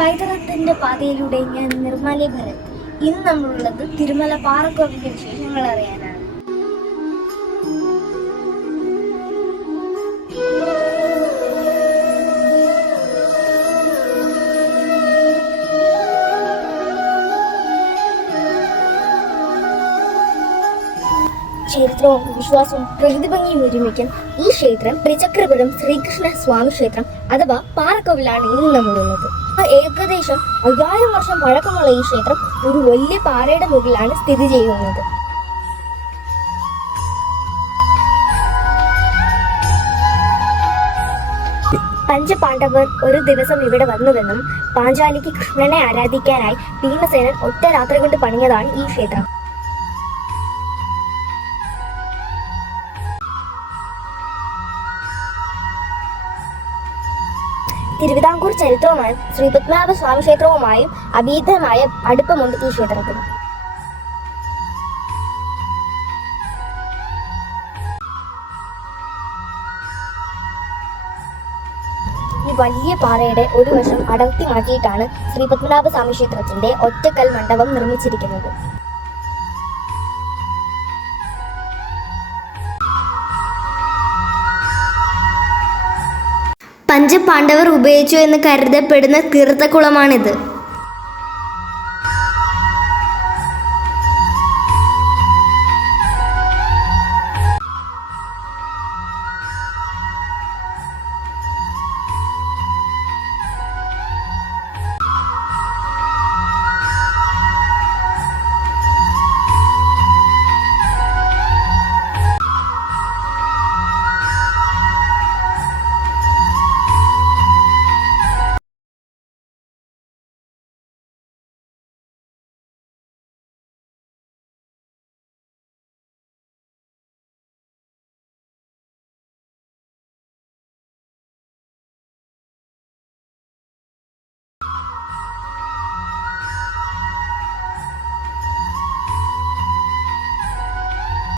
പൈതൃകത്തിന്റെ പാതയിലൂടെ ഞാൻ നിർമ്മല ഭരത്. ഇന്ന് നമ്മളുള്ളത് തിരുമല പാറക്കോവിലിന്റെ വിശേഷങ്ങൾ അറിയാനാണ്. ചരിത്രവും വിശ്വാസവും പ്രകൃതിഭംഗിയും ഒരുമിക്കാൻ ഈ ക്ഷേത്രം ത്രിചക്രപുരം ശ്രീകൃഷ്ണ സ്വാമി ക്ഷേത്രം അഥവാ പാറക്കോവിലാണ് ഇന്ന് നമ്മളുള്ളത്. ഏകദേശം 5000 വർഷം പഴക്കമുള്ള ഈ ക്ഷേത്രം ഒരു വലിയ പാറയുടെ മുകളിലാണ് സ്ഥിതി ചെയ്യുന്നത്. പഞ്ചപാണ്ഡവർ ഒരു ദിവസം ഇവിടെ വന്നുവെന്നും പാഞ്ചാലിക്ക് കൃഷ്ണനെ ആരാധിക്കാനായി ഭീമസേനൻ ഒറ്റ രാത്രി കൊണ്ട് പണിഞ്ഞതാണ് ഈ ക്ഷേത്രം. തിരുവിതാംകൂർ ചരിത്രവുമായും ശ്രീപത്മനാഭ സ്വാമി ക്ഷേത്രവുമായും അഭേദ്യമായ അടുപ്പമുണ്ട് ഈ ക്ഷേത്രത്തിന്. ഈ വലിയ പാറയുടെ ഒരു വശം അടർത്തി മാറ്റിയിട്ടാണ് ശ്രീപത്മനാഭ സ്വാമി ക്ഷേത്രത്തിന്റെ ഒറ്റക്കൽ മണ്ഡപം നിർമ്മിച്ചിരിക്കുന്നത്. പഞ്ചപാണ്ഡവർ ഉപയോഗിച്ചു എന്ന് കരുതപ്പെടുന്ന തീർത്ഥക്കുളമാണിത്.